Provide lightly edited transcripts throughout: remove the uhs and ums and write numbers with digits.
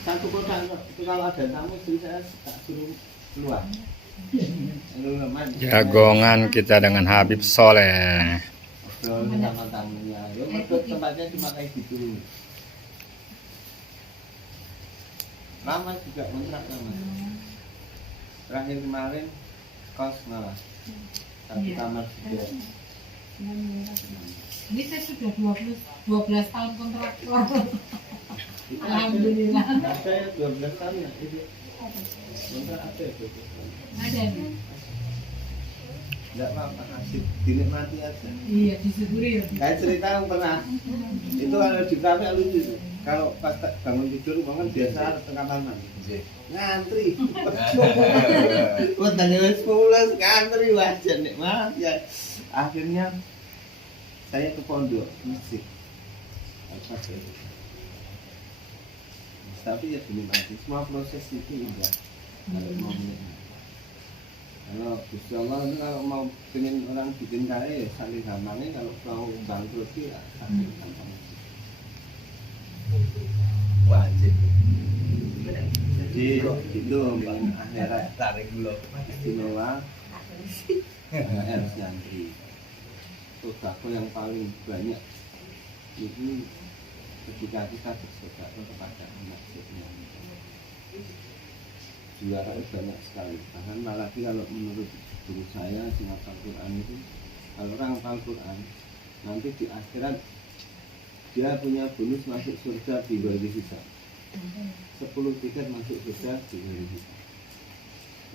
Satu kotak itu kalau ada tamu istri saya tak suruh keluar. Jagongan kita dengan Habib Soleh. Ngobrol sama tamunya. Ya betul tempatnya cuma kayak gitu. Lama juga kontrak lama. Terakhir kemarin kos malah satu kamar juga. Ini saya sudah 12 tahun kontraktor. Alhamdulillah. Ada yang 12 tahun ya itu. Kontrak ada ya 12 tahun. Ada nih. Enggak apa-apa, asik dinikmati aja. Iya, disyukuri ya. Kayak cerita yang pernah. Itu kalau di kafe lucu tuh. Kalau pas bangun tidur bangun biasa tengah kamar mandi. Ngantri. Wah, tanggal 10 ngantri wajar nih, Mas. Ya. Akhirnya saya ke pondok musik. Tapi ya dinikmati. Semua proses itu indah. Kalau mau menikmati. Kalau Gusti Allah itu kalau mau pengen orang bikin kaya ya saling gampangnya, kalau mau bangkrut ya saling gampang. Wajib. Jadi itu yang akhirat Tarik dulu. istimewa harus nyantri. Sodako yang paling banyak itu ketika kita bersodako kepada anak kita. Juara banyak sekali. Bahkan malah kalau menurut guru saya yang hafal Quran itu, kalau orang hafal Quran nanti di akhirat dia punya bonus masuk surga di luar hisab. 10 tiket masuk surga di luar hisab.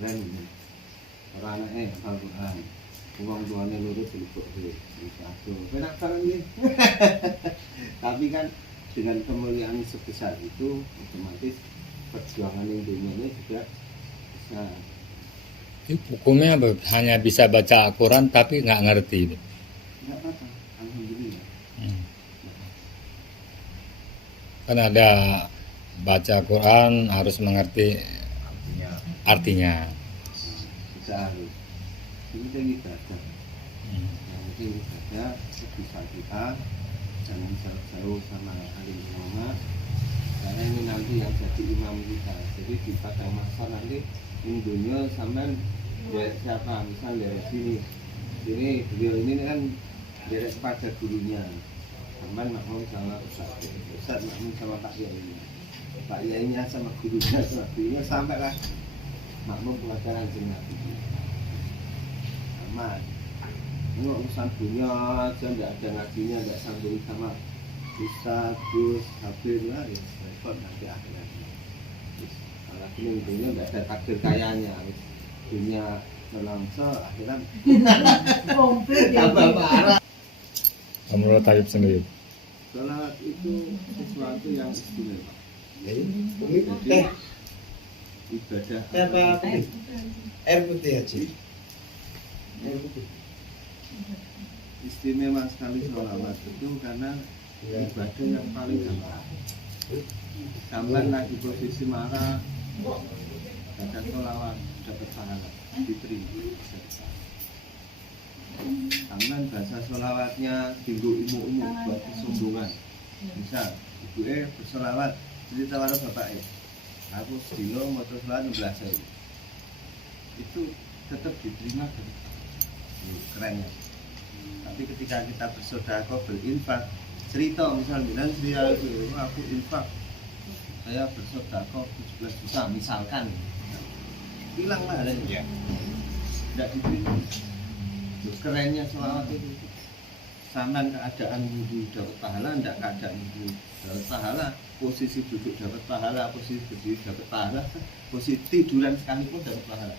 Keren ini. Orang anaknya hafal Quran, uang tuanya lurus dilipuk di satu. Enak banget nih. Tapi kan dengan kemuliaan sebesar itu otomatis perjuangan Indonesia ini juga bisa. Hukumnya hanya bisa baca Al-Quran tapi nggak ngerti. Nggak apa-apa, alhamdulillah. Kan ada baca Quran harus mengerti artinya. Bisa harus. Ini kan ibadah. Yang penting ibadah bisa kita jangan jauh-jauh sama alim ulama. Karena ini nanti yang jadi imam kita. Jadi di padang mahsyar nanti dunia sampean dari siapa? Misal dari sini. Ini beliau ini kan dari kepada gurunya. Sampean makmum sama Ustaz makmum sama Pak Yai. Pak Yainya sama gurunya sama gurunya sampailah makmum pelajaran Nabi. Aman. Ini urusan dunia aja, enggak ada ngajinya, enggak sambung sama Ustaz, Gus, Habib lah ya. Nanti akhirnya kalau ini dunia nggak ada takdir kayanya, dunia melangsa akhirnya Komplit ya. tambah parah. Menurut Habib sendiri. Salat itu sesuatu yang istimewa. Teh, Ibadah apa putih? Air putih aja. Air putih. istimewa sekali sholawat itu karena ibadah yang paling gampang. Sampai lagi posisi marah, baca sholawat dapat pahala, diterima. Sampai bahasa sholawatnya tinggu imu buat kesombongan. Misal, ibu bersolawat, cerita karo bapaknya, aku sedino mau sholawat 16.000. Itu tetap diterima dan kerennya. Tapi ketika kita bersedekah berinfak, cerita misal bilang dia itu aku infak saya bersedekah 17 juta misalkan, hilanglah adanya, tidak diterima. Terus kerennya sholawat itu sama keadaan wudhu dapat pahala, tidak keadaan wudhu dapat pahala, posisi duduk dapat pahala, posisi berdiri dapat pahala, posisi tiduran sekalipun dapat pahala,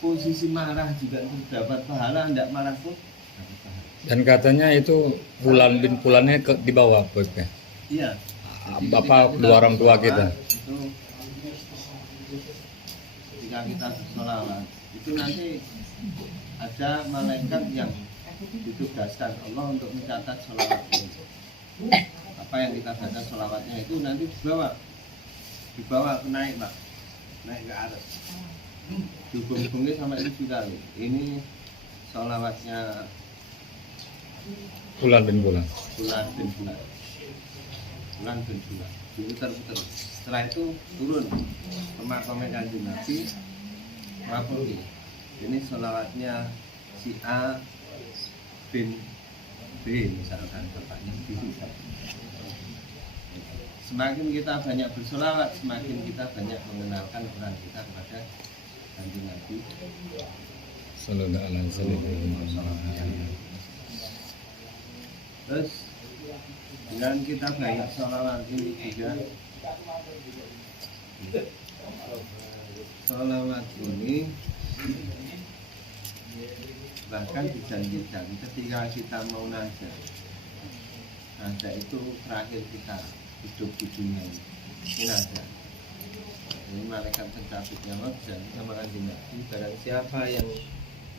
posisi marah juga dapat pahala, tidak marah pun dapat pahala. Dan katanya itu Fulan bin Fulannya di bawah bosnya. Iya. Bapak dua orang tua kita. Itu ketika kita bersolawat itu nanti ada malaikat yang ditugaskan Allah untuk mencatat sholawat itu. Apa yang kita baca sholawatnya itu nanti dibawa naik Pak, naik ke atas. Dihubung-hubungnya sampai itu juga. Ini sholawatnya Fulan bin Fulan. Fulan bin Fulan. diputar-putar. Setelah itu turun ke makamnya Kanjeng Nabi, ngapuri. Ini sholawatnya si A bin B misalkan bapaknya B. Semakin kita banyak bersolawat, semakin kita banyak mengenalkan Quran kita kepada Kanjeng Nabi. Sallallahu alaihi wasallam. Terus dengan kita banyak sholawat ini juga, sholawat ini bahkan dijanjikan ketika kita mau najah itu terakhir kita hidup di dunia ini najah. Ini malaikat pencabut nyawa berjanji sama Kanjeng Nabi, barang siapa yang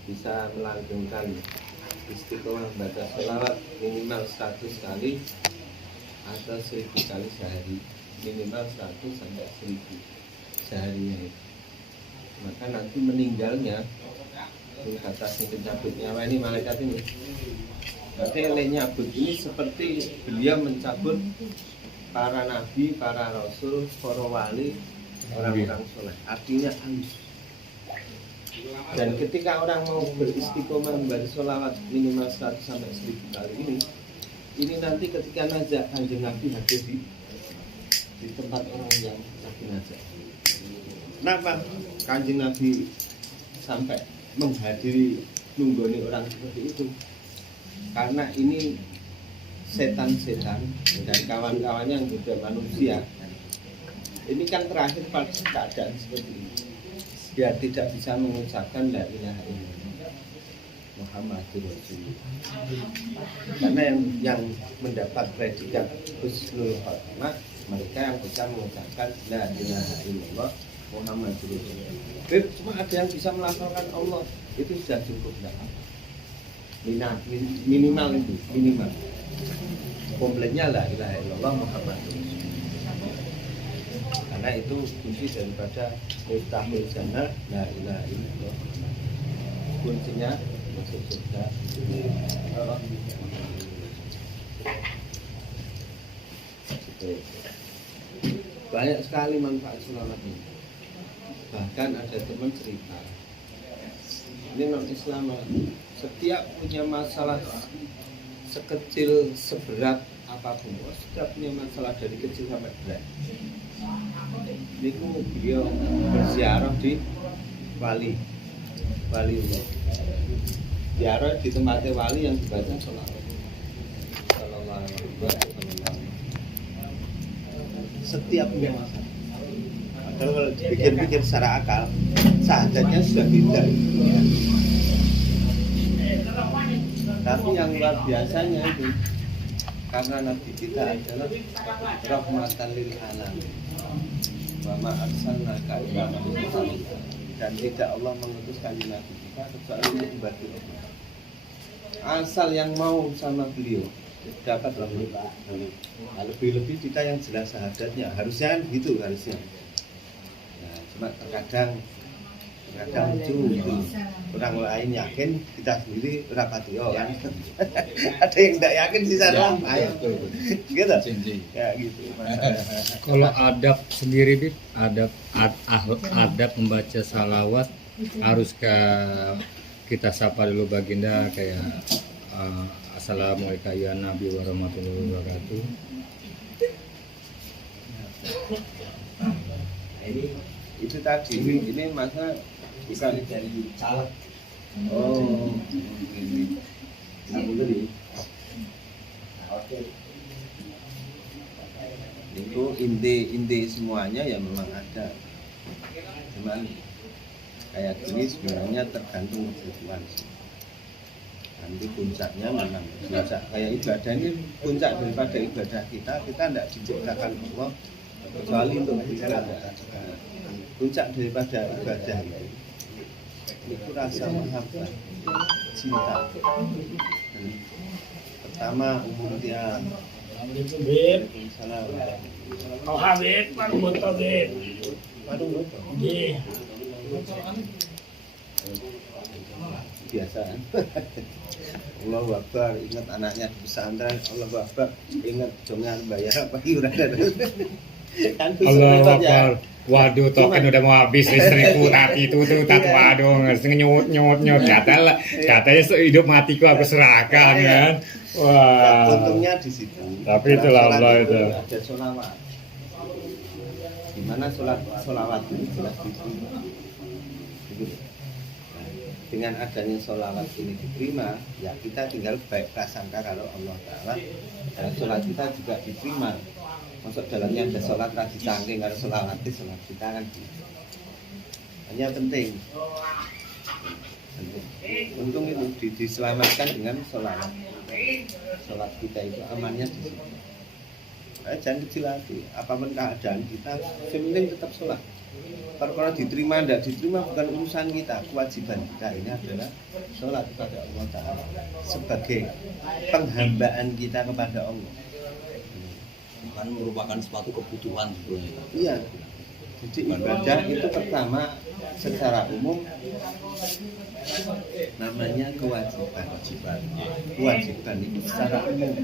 bisa melanggengkan istiqomah baca sholawat minimal 100 kali atau 1000 kali sehari, minimal 100 sampai 1000 seharinya itu, maka nanti meninggalnya ini kata si pencabut nyawa ini malaikat ini, berarti elenya nyabut ini seperti beliau mencabut para nabi, para rasul, para wali, orang-orang soleh, artinya halus. Dan ketika orang mau beristiqomah membaca sholawat minimal 100 sampai 1000 kali ini nanti ketika najah Kanjeng Nabi hadir di tempat orang yang lagi najah. Kenapa Kanjeng Nabi sampai menghadiri nunggoni orang seperti itu? Karena ini setan-setan dan kawan-kawannya yang sudah manusia ini kan terakhir pada keadaan seperti ini, biar tidak bisa mengucapkan la ilaha illallah Muhammadur Rasulullah. Karena yang mendapat predikat husnul khotimah mereka yang bisa mengucapkan la ilaha illallah Muhammadur Rasulullah. Cuma ada yang bisa melafalkan Allah, itu sudah cukup, tidak apa. Minimal itu, minimal. Kompletnya la ilaha illallah Muhammadur Rasulullah. Karena itu kunci daripada Miftahul Jannah, la ilaha illallah. Kuncinya masuk surga. Banyak sekali manfaat sholawat ini. Bahkan ada teman cerita, ini non Islam setiap punya masalah sekecil seberat apapun, setiap punya masalah dari kecil sampai berat. Ini beliau berziarah di wali Allah, ziarah di tempatnya wali yang dibaca sholawat. Sallallahu alaihi wasallam. Setiap punya masalah. Kalau dipikir-pikir secara akal, sahadatnya sudah beda. Tapi yang luar biasanya itu, karena Nabi kita adalah rahmatan lil alamin, wa ma arsalnaka illa rahmatan, dan tidak Allah mengutuskan Nabi kita kecuali untuk membantu Allah. Asal yang mau sama beliau dapat rahmat. Lebih-lebih kita yang jelas sahadatnya, harusnya kan gitu harusnya. Cuma terkadang lucu gitu. Orang lain yakin, kita sendiri rapati kan. Ada yang tidak yakin sih sana ayo gitu ya gitu. Kalau adab sendiri Bib, adab membaca salawat harus kita sapa dulu baginda kayak assalamualaikum ya Nabi warahmatullahi wabarakatuh. Itu tadi ini masa bukan dari caleg. Oh, ini oke. Itu inti semuanya ya memang ada. Cuman kayak gini sebenarnya tergantung kebutuhan sih. Nanti puncaknya memang kayak ibadah ini puncak daripada ibadah kita tidak diciptakan Allah kecuali untuk kita. Puncak daripada ibadah itu rasa mahabbah, cinta. Pertama umur dia. Waalaikumsalam. Kau Habib, baru botol Habib. Iya. Biasa. Allahu Akbar, ingat anaknya di pesantren. Allahu Akbar, ingat jangan bayar apa iuran. Kan khusus Allah repot ya. Akbar. Waduh, token udah mau habis listrikku tadi itu tuh tat waduh nyut katanya sehidup matiku aku serahkan kan. Wah. Untungnya di situ. Tapi itulah Sholat Allah itu. Ada sholawat. Di mana sholawat itu jelas diterima. Gitu. Nah, dengan adanya sholawat ini diterima, ya kita tinggal baik prasangka kalau Allah Ta'ala dan sholat kita juga diterima. Masuk dalamnya ada sholat rasi cangking, kalau sholawat itu sholat kita kan hanya penting. Untung itu diselamatkan dengan sholawat. Sholat kita itu amannya di situ. Jangan kecil hati, apapun keadaan kita, yang penting tetap sholat. Kalau diterima tidak diterima bukan urusan kita, kewajiban kita ini adalah sholat kepada Allah Ta'ala sebagai penghambaan kita kepada Allah. Bukan merupakan suatu kebutuhan sebetulnya. Iya. Jadi ibadah itu pertama secara umum namanya kewajiban. Kewajiban itu secara umum.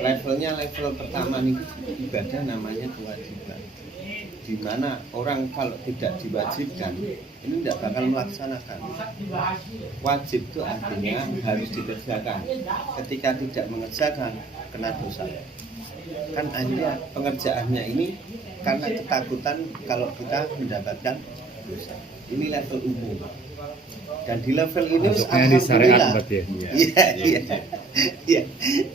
Levelnya level pertama itu ibadah namanya kewajiban. Di mana orang kalau tidak diwajibkan ini tidak bakal melaksanakan. Wajib itu artinya harus dikerjakan. Ketika tidak mengerjakan kena dosa. Kan akhirnya pengerjaannya ini karena ketakutan kalau kita mendapatkan dosa. Ini level umum. Dan di level ini Masuknya di syariat berarti ya? Iya.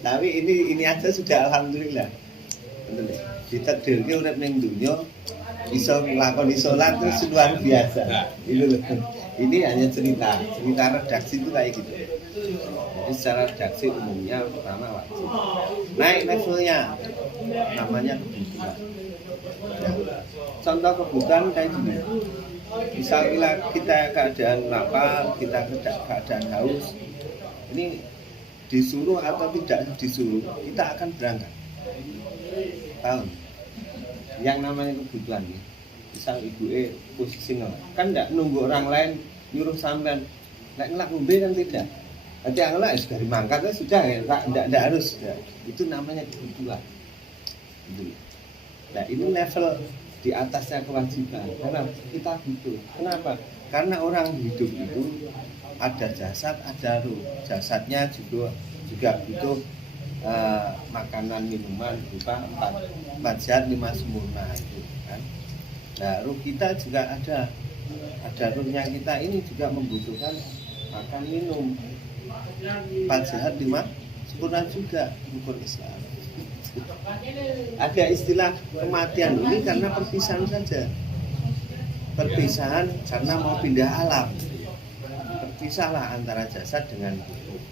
Tapi ini aja sudah alhamdulillah. Betul ya? Ditakdirke urip ning dunya bisa nglakoni salat itu luar biasa. Ini hanya cerita redaksi itu kayak gitu. Jadi secara redaksi umumnya pertama wajib. Naik levelnya namanya kebutuhan. Ya. Contoh kebutuhan kayak gini. Misalnya kita keadaan lapar, kita keadaan haus, ini disuruh atau tidak disuruh, kita akan berangkat. Tahu? Yang namanya kebutuhan ya. Misal ibu posisi ngelak, kan tidak nunggu orang lain nyuruh sampean, ngelak ngombe kan tidak. Nanti yang ngelak sudah dimangkat sudah ya, tidak harus. Ya. Itu namanya kebutuhan. Gitu. Nah ini level di atasnya kewajiban karena kita butuh. Kenapa? Karena orang hidup itu ada jasad, ada ruh. Jasadnya juga butuh makanan, minuman berupa 4 sehat 5 sempurna itu kan. Nah, ruh kita juga ada ruhnya kita ini juga membutuhkan makan minum 4 sehat 5 sempurna juga rukun Islam. Ada istilah kematian ini karena perpisahan saja. Perpisahan karena mau pindah alam. Berpisahlah antara jasad dengan ruh.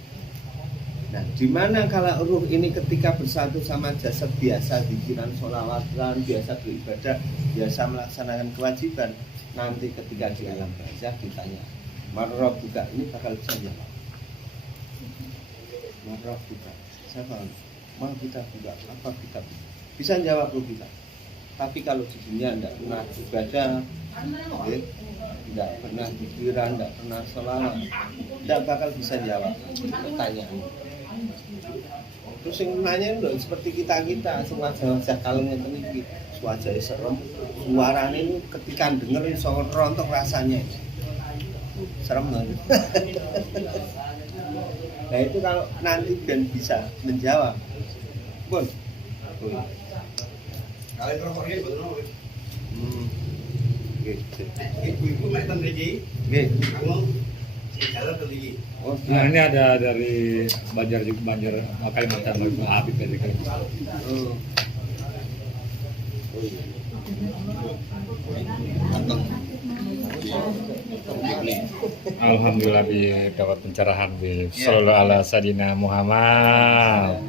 Nah, dimana kalau ruh ini ketika bersatu sama jasad biasa zikiran, sholawatan, biasa beribadah, biasa melaksanakan kewajiban, nanti ketika di alam barzakh ditanya, marroh buka ini bakal bisa jawab. Marroh buka, siapa? Mau kita buka, apa kita buka? Bisa jawab ruh kita. Tapi kalau di dunia tidak pernah ibadah, tidak pernah zikiran, tidak pernah sholawat, tidak bakal bisa jawab pertanyaan. Terus yang nanya loh seperti kita semua wajah kalungnya teniki, wajahnya serem, suaranya ini ketika denger iso rontok rasanya, serem banget. Nah itu kalau nanti dan bisa menjawab, pun. Kalian rokoknya betul. Gitu. Ibu-ibu makan lagi. Kamu jalan lagi. Oh, Nah ini ada dari Banjar Kalimantan Habib dari Kalimantan. Oh. Alhamdulillah bi dapat pencerahan bi. Sallallahu ala sadina Muhammad.